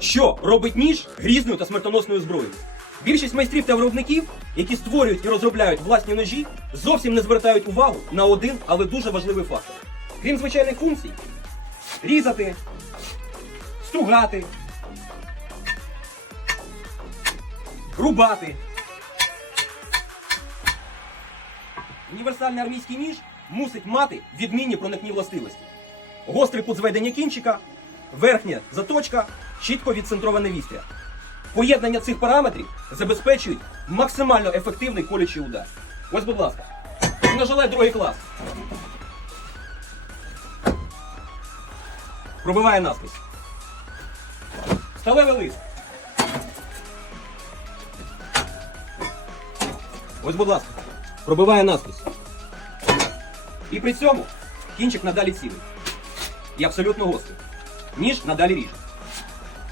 Що робить ніж грізною та смертоносною зброєю? Більшість майстрів та виробників, які створюють і розробляють власні ножі, зовсім не звертають увагу на один, але дуже важливий фактор. Крім звичайних функцій, різати, стругати, рубати. Універсальний армійський ніж мусить мати відмінні проникні властивості. Гострий кут кінчика, верхня заточка, чітко відцентроване вістря. Поєднання цих параметрів забезпечують максимально ефективний колючий удар. Ось, будь ласка, ножале другий клас. Пробиває наскрізь. Сталевий лист. Ось, будь ласка, пробиває наскрізь. І при цьому кінчик надалі цілий. І абсолютно гострий. Ніж надалі ріже.